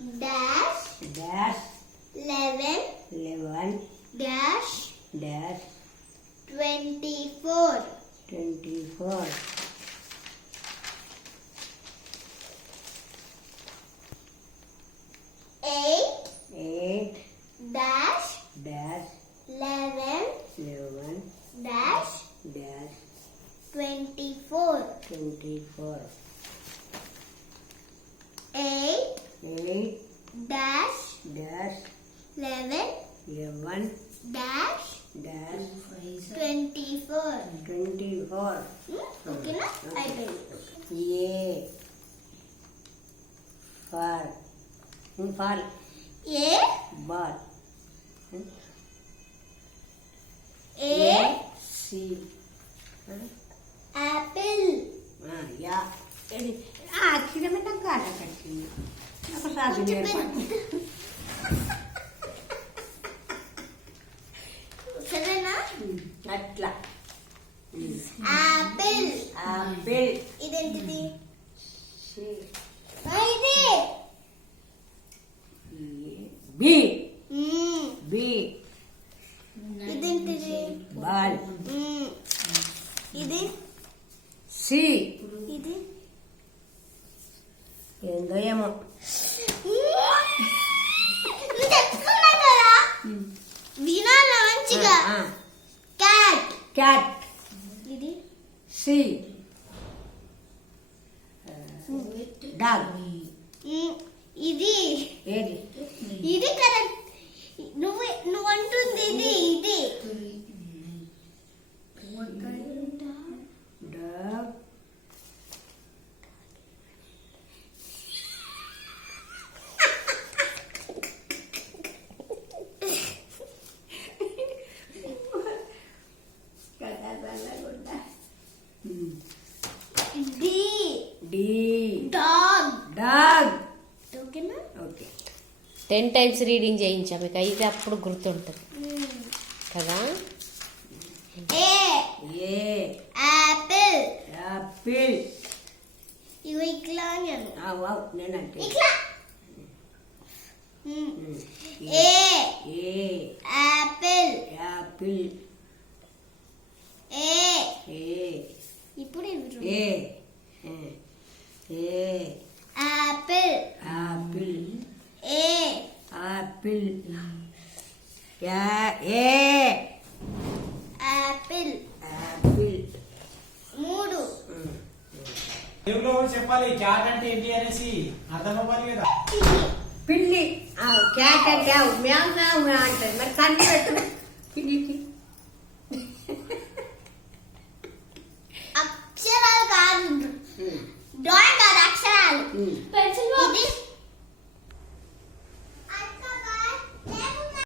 dash dash 11 dash 24 8 dash dash 11 dash 24 8 dash 11 dash 24 ఓకేనా అయిపోయింది A for ball A C apple ya akhirnya menang kada kan sini apa saja dia సరేనా అట్లా apple ఇదేంటిది ఇది B ఇదేంటిది ball ఇది C ఇది ఏందో ఏమో చెప్తున్నా కదా వినాలా మంచిగా cat ఇది C dog ఇది ఏది ఇది కరెక్ట్ నువ్వు అంటుంది ఇది dog D dog ఓకేనా ఓకే 10 times రీడింగ్ చేయించా మీకు అయితే అప్పుడు గుర్తుంటుంది కదా. ఏ యాపిల్ యాపిల్ ఇవి ఇట్లా వావ్ నేనంటే ఇట్లా ఏ యాపిల్ యాపిల్ ఏ ఏ ఇప్పుడు ఏ ఏ యాపిల్ యాపిల్ ఏ యాపిల్ యా ఏ యాపిల్ యాపిల్ 3 తెలుగులో చెప్పాలి క్యాట్ అంటే ఏంటి అనేసి అర్థం అవ్వాలి కదా. పిల్లి క్యాట్ అంటే మ్యావ్ మ్యావ్ అంటది మరి కన్ను పెట్టు పిల్లికి అక్షరాలు కాదు డ్రాయింగ్ కాదు అక్షరాలు Hmm. పెన్సిల్ ఇది